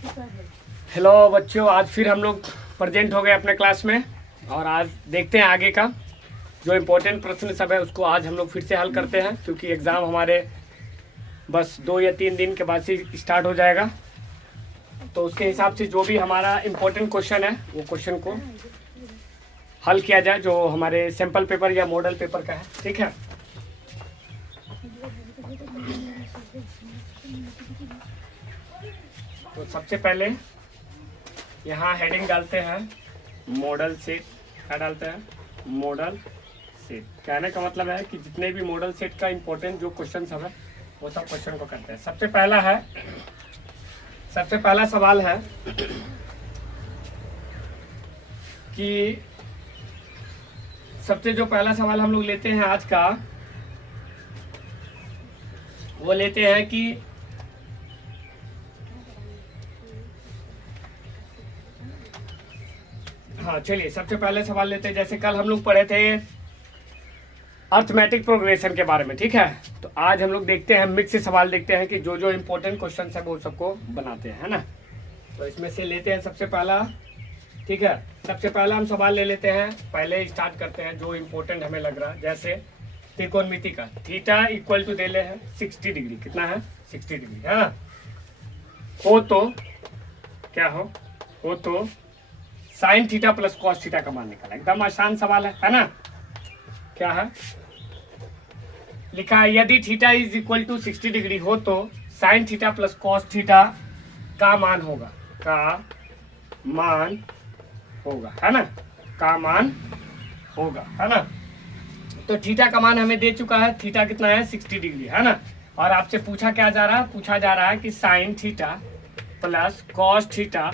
Hello बच्चों, आज फिर हम लोग प्रेजेंट हो गए अपने क्लास में और आज देखते हैं आगे का जो इम्पोर्टेंट प्रश्न सब है उसको आज हम लोग फिर से हल करते हैं, क्योंकि एग्ज़ाम हमारे बस 2 या 3 दिन के बाद से स्टार्ट हो जाएगा। तो उसके हिसाब से जो भी हमारा इम्पोर्टेंट क्वेश्चन है वो क्वेश्चन को हल किया जाए जो हमारे सैम्पल पेपर या मॉडल पेपर का है। ठीक है, तो सबसे पहले यहाँ हेडिंग डालते हैं मॉडल सेट। क्या डालते हैं? Model set. कहने का मतलब है कि जितने भी मॉडल सेट का इम्पोर्टेंट जो क्वेश्चन सब है वो सब क्वेश्चन को करते हैं। सबसे पहला सवाल है कि सबसे जो पहला सवाल हम लोग लेते हैं आज का, वो लेते हैं कि हाँ चलिए सबसे पहले सवाल लेते हैं। जैसे कल हम लोग पढ़े थे अर्थमेटिक प्रोग्रेशन के बारे में, ठीक है। तो आज हम लोग देखते हैं मिक्स से सवाल देखते हैं कि जो जो इम्पोर्टेंट क्वेश्चन है वो सबको बनाते हैं, है ना। तो इसमें से लेते हैं सबसे पहला, ठीक है। सबसे पहला हम सवाल ले लेते हैं, पहले स्टार्ट करते हैं जो इम्पोर्टेंट हमें लग रहा है। जैसे त्रिकोणमिति का थीटा इक्वल टू दे ले है 60 डिग्री। कितना है? 60 डिग्री, है ना। हो तो क्या हो तो sine theta plus cos theta का मान निकाला। एकदम आसान सवाल है ना। क्या है लिखा है? यदि theta is equal to 60 degree हो तो sine theta plus cos theta का मान होगा, है ना। का मान होगा, है ना। तो थीटा का मान हमें दे चुका है। थीटा कितना है? 60 डिग्री, है ना। और आपसे पूछा क्या जा रहा है? पूछा जा रहा है कि sine theta plus cos theta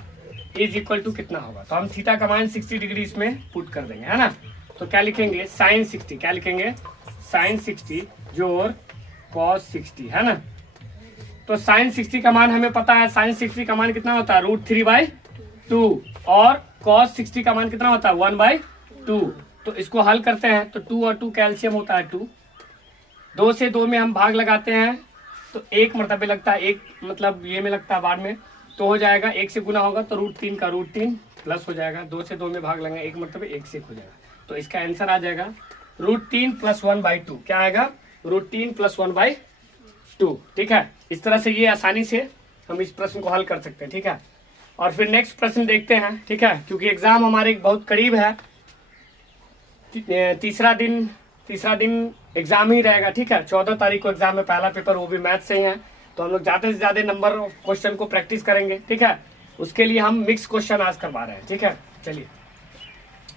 is equal to कितना होगा। तो हम थीटा का मान 60 डिग्री इसमें पुट कर देंगे, है ना। तो क्या लिखेंगे? साइन 60। क्या लिखेंगे? साइन 60 जोड़ कॉस 60, है ना। तो साइन 60 का मान हमें पता है। साइन 60 का मान कितना होता है? √3/2। और कॉस 60 का मान कितना होता है? 1/2। तो इसको हल करते हैं तो 2 और 2 कैल्शियम होता है 2। 2 से 2 में हम भाग लगाते हैं तो 1 मरतबे लगता है, 1 मतलब ये में लगता है बाद में, तो हो जाएगा 1 से गुना होगा तो √3 का √3 प्लस हो जाएगा। 2 से 2 में भाग लगेगा 1 मरतबे 1 से 1 हो जाएगा। तो इसका आंसर आ जाएगा √3 + 1/2। क्या आएगा? √3 + 1/2। ठीक है, इस तरह से ये आसानी से हम इस प्रश्न को हल कर सकते हैं, ठीक है। और फिर नेक्स्ट प्रश्न देखते हैं, ठीक है, क्योंकि एग्जाम हमारे बहुत करीब है। तीसरा दिन एग्जाम ही रहेगा, ठीक है। 14 तारीख को एग्जाम में पहला पेपर, वो भी मैथ से ही है। तो हम लोग ज्यादा से ज्यादा नंबर क्वेश्चन को प्रैक्टिस करेंगे, ठीक है। उसके लिए हम मिक्स क्वेश्चन आज करवा रहे हैं, ठीक है। चलिए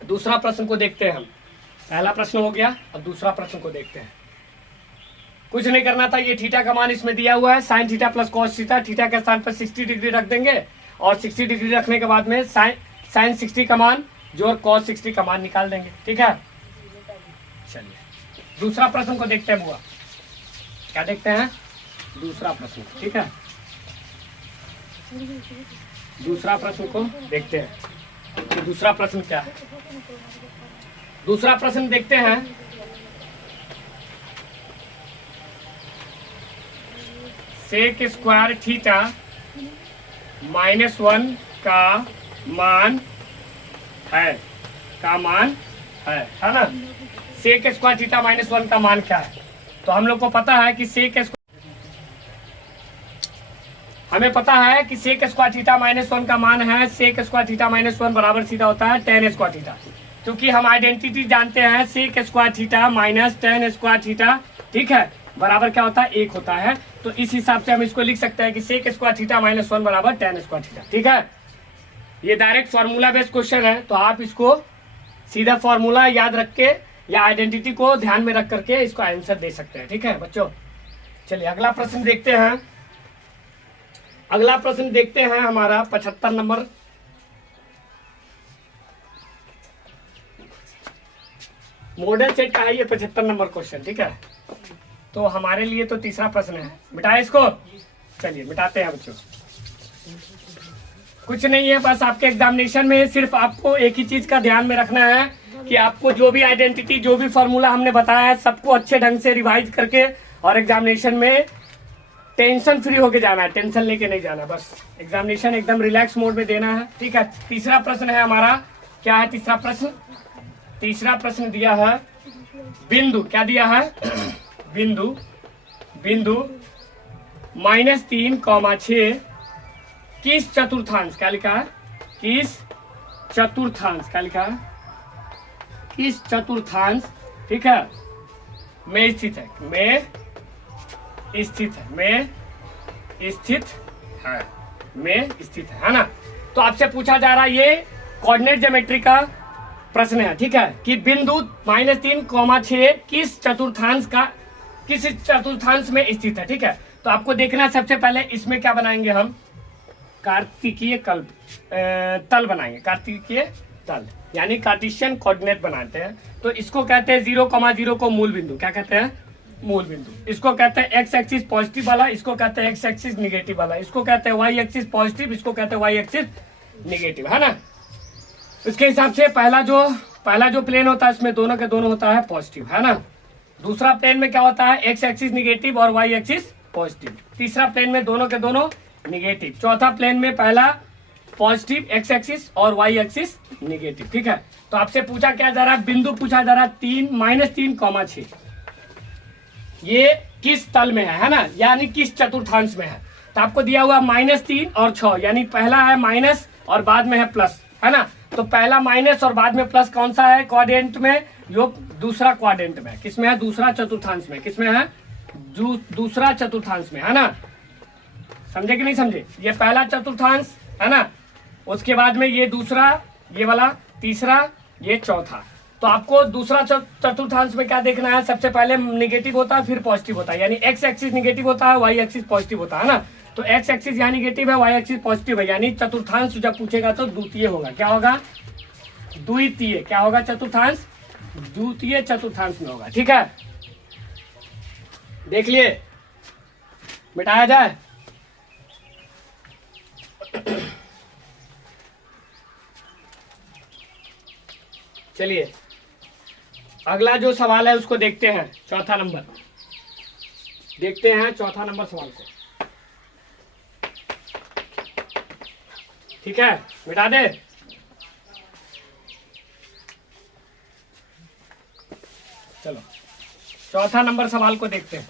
दूसरा प्रश्न को देखते हैं हम। पहला प्रश्न हो गया, अब दूसरा प्रश्न को देखते हैं। कुछ नहीं करना था, ये थीटा का मान इसमें दिया हुआ है, sign theta plus cos theta. Theta के स्थान पर 60 डिग्री रख देंगे और 60 डिग्री रखने के बाद में साइन 60 का मान जोड़ कॉस 60 का मान निकाल देंगे, ठीक है। चलिए दूसरा प्रश्न को देखते हैं बुआ। क्या देखते हैं? दूसरा प्रश्न, ठीक है। दूसरा प्रश्न को देखते हैं कि दूसरा प्रश्न क्या है। दूसरा प्रश्न देखते हैं। सेक स्क्वायर थीटा -1 का मान है, है ना। सेक स्क्वायर थीटा -1 का मान क्या है? तो हम लोग को पता है कि हमें पता है कि सेक स्क्वायर थीटा -1 का मान है, सेक स्क्वायर थीटा -1 बराबर सीधा होता है tan स्क्वायर थीटा। क्योंकि हम आइडेंटिटी जानते हैं, sec square theta minus tan square theta, ठीक है, बराबर क्या होता है? 1 होता है। तो इस हिसाब से हम इसको लिख सकते हैं कि सेक स्क्वायर थीटा -1 बराबर tan स्क्वायर थीटा, ठीक है। ये डायरेक्ट फॉर्मूला बेस्ड क्वेश्चन है, तो आप इसको सीधा फॉर्मूला याद रख के या आइडेंटिटी को ध्यान में रख करके इसको आंसर दे सकते हैं, ठीक है बच्चों। चलिए अगला प्रश्न देखते हैं। अगला प्रश्न देखते हैं हमारा 75 नंबर। मॉडल सेट का है ये 75 नंबर क्वेश्चन, ठीक है। तो हमारे लिए तो तीसरा प्रश्न है। मिटाए इसको। चलिए मिटाते हैं बच्चों। कुछ नहीं है, बस आपके एग्जामिनेशन में सिर्फ आपको एक ही चीज का ध्यान में रखना है कि आपको जो भी आइडेंटिटी, जो भी फॉर्मूला हमने बताया है, सबको अच्छे ढंग से रिवाइज करके और एग्जामिनेशन में टेंशन फ्री होके जाना है, टेंशन लेके नहीं जाना, बस एग्जामिनेशन एकदम रिलैक्स मोड में देना है। ठीक है, तीसरा प्रश्न है हमारा, क्या है तीसरा प्रश्न? तीसरा प्रश्न दिया है बिंदु, क्या दिया है? बिंदु -3,6 किस चतुर्थांश, क्या लिखा है? किस चतुर्थांश, क्या लिखा है? किस चतुर्थांश, ठीक है, में स्थित है, में स्थित है, में स्थित है, में स्थित है ना। तो आपसे पूछा जा रहा है, ये कोऑर्डिनेट ज्योमेट्री का प्रश्न है। ठीक है, कि बिंदु -3,6 किस चतुर्थांश में स्थित है। ठीक है, तो आपको देखना है सबसे पहले इसमें क्या बनाएंगे हम, कार्तिकीय तल बनाएंगे, कार्तिकीय तल यानी कार्टेशियन कोऑर्डिनेट बनाते हैं। तो इसको कहते हैं 0,0 को मूल बिंदु, क्या कहते हैं? मूल बिंदु। इसको कहते हैं एक्स एक्सिस पॉजिटिव वाला, इसको कहते हैं एक्स एक्सिस निगेटिव वाला, इसको कहते हैं वाई एक्सिस पॉजिटिव, इसको कहते हैं वाई एक्सिस निगेटिव, है ना। इसके हिसाब से पहला जो प्लेन होता है इसमें दोनों के दोनों होता है पॉजिटिव, है ना। दूसरा प्लेन में क्या होता है? एक्स एक्सिस निगेटिव और वाई एक्सिस पॉजिटिव। तीसरा प्लेन में दोनों के दोनों निगेटिव। चौथा प्लेन में पहला पॉजिटिव एक्स एक्सिस और वाई एक्सिस निगेटिव। ठीक है, तो आपसे पूछा क्या जा रहा है? बिंदु पूछा जा रहा है -3,6 ये किस तल में है ना, यानी किस चतुर्थांश में है। तो आपको दिया हुआ -3 और 6, यानी पहला है माइनस और बाद में है प्लस, है ना। तो पहला माइनस और बाद में प्लस कौन सा है क्वाड्रेंट में? जो दूसरा क्वाड्रेंट में, किसमें है? दूसरा चतुर्थांश में। किसमें है? दूसरा चतुर्थांश में, है ना। समझे कि नहीं समझे? ये पहला चतुर्थांश है ना, उसके बाद में ये दूसरा, ये वाला तीसरा, ये चौथा। तो आपको दूसरा चतुर्थांश में क्या देखना है? सबसे पहले निगेटिव होता है फिर पॉजिटिव होता है, यानी एक्स एक्सिस निगेटिव होता है, वाई एक्सिस पॉजिटिव होता है ना। तो एक्स एक्सिस यहाँ निगेटिव है, वाई एक्सिस पॉजिटिव है, यानी चतुर्थांश जब पूछेगा तो द्वितीय होगा। क्या होगा? द्वितीय। क्या होगा? चतुर्थांश द्वितीय चतुर्थांश में होगा। ठीक है, देख लिए, मिटाया जाए। चलिए अगला जो सवाल है उसको देखते हैं, चौथा नंबर देखते हैं, चौथा नंबर सवाल को। ठीक है, मिटा दे। चलो चौथा नंबर सवाल को देखते हैं।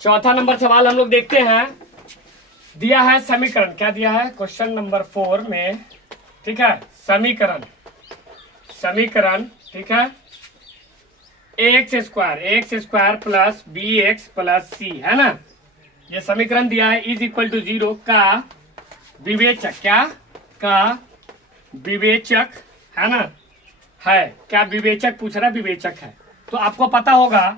चौथा नंबर सवाल हम लोग देखते हैं। दिया है समीकरण, क्या दिया है? क्वेश्चन नंबर 4 में, ठीक है, समीकरण, ठीक है, ax square plus bx plus c, है ना। ये समीकरण दिया है इज इक्वल टू 0 का विवेचक, क्या का विवेचक, है ना, है क्या? विवेचक पूछ रहा है, विवेचक है। तो आपको पता होगा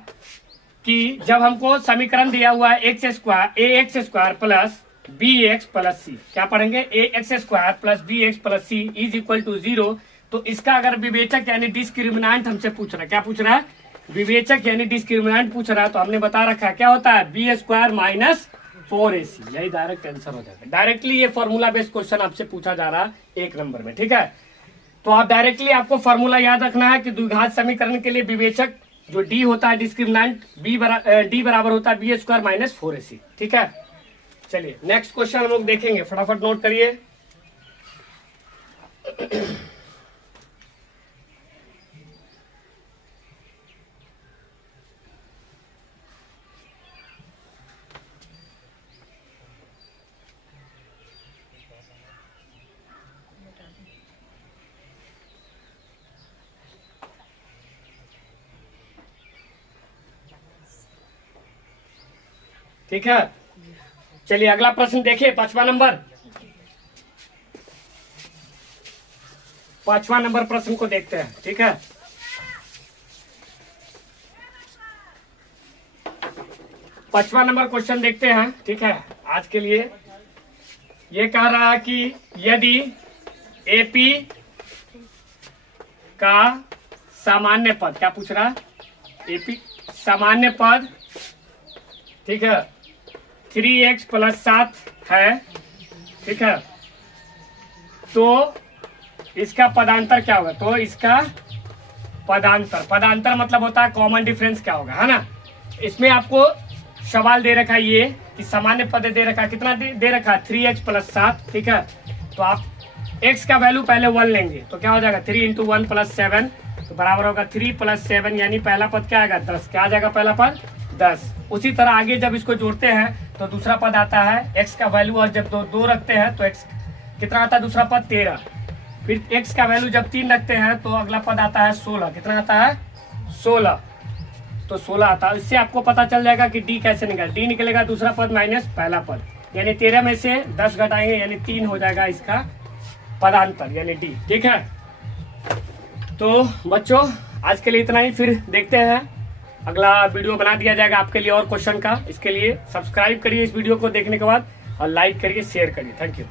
कि जब हमको समीकरण दिया हुआ है ax square plus bx plus c, क्या पढ़ेंगे? ax square plus bx plus c is equal to 0। तो इसका अगर विवेचक यानी डिस्क्रिमिनेंट हमसे पूछ रहा है, क्या पूछ रहा है? विवेचक यानी डिस्क्रिमिनेंट पूछ रहा है। तो हमने बता रखा है क्या होता है? बी स्क्वायर माइनस 4ac, यही डायरेक्ट आंसर हो जाता है। डायरेक्टली ये फॉर्मूला बेस्ड क्वेश्चन आपसे पूछा जा रहा है 1 नंबर में। ठीक है, तो आप डायरेक्टली आपको फॉर्मूला याद रखना है कि द्विघात समीकरण के लिए विवेचक जो डी होता है डिस्क्रिमिनेंट डी बराबर होता है बी स्क्वायर माइनस 4ac। ठीक है, चलिए नेक्स्ट क्वेश्चन हम लोग देखेंगे, फटाफट नोट करिए। ठीक है, चलिए अगला प्रश्न देखिए, 5वां नंबर। 5वां नंबर प्रश्न को देखते हैं। ठीक है, 5वां नंबर क्वेश्चन देखते हैं। ठीक है, आज के लिए ये कह रहा है कि यदि एपी का सामान्य पद, क्या पूछ रहा है? एपी सामान्य पद, ठीक है, 3x प्लस 7 है। ठीक है, तो इसका पदांतर क्या होगा? तो इसका पदांतर। पदांतर मतलब होता है कॉमन डिफरेंस क्या होगा, है ना। इसमें आपको सवाल दे रखा है ये कि सामान्य पद दे रखा है, कितना दे रखा है 3x + 7, ठीक है। तो आप x का वैल्यू पहले 1 लेंगे तो क्या हो जाएगा 3 × 1 + 7 तो बराबर होगा 3 + 7, यानी पहला पद क्या आएगा 10। क्या आ जाएगा पहला पद 10। उसी तरह आगे जब इसको जोड़ते हैं तो दूसरा पद आता है x का वैल्यू, और जब दो रखते हैं तो x कितना आता है दूसरा पद 13। फिर x का वैल्यू जब 3 रखते हैं तो अगला पद आता है 16। कितना आता है 16, तो 16 आता है। इससे आपको पता चल जाएगा कि d कैसे निकलेगा। d निकलेगा दूसरा पद माइनस पहला पद, यानी 13 में से 10 घटाएंगे यानी 3 हो जाएगा इसका पदांतर यानी d, ठीक है। तो बच्चों आज के लिए इतना ही, फिर देखते हैं अगला वीडियो बना दिया जाएगा आपके लिए और क्वेश्चन का। इसके लिए सब्सक्राइब करिए इस वीडियो को देखने के बाद, और लाइक करिए, शेयर करिए। Thank you.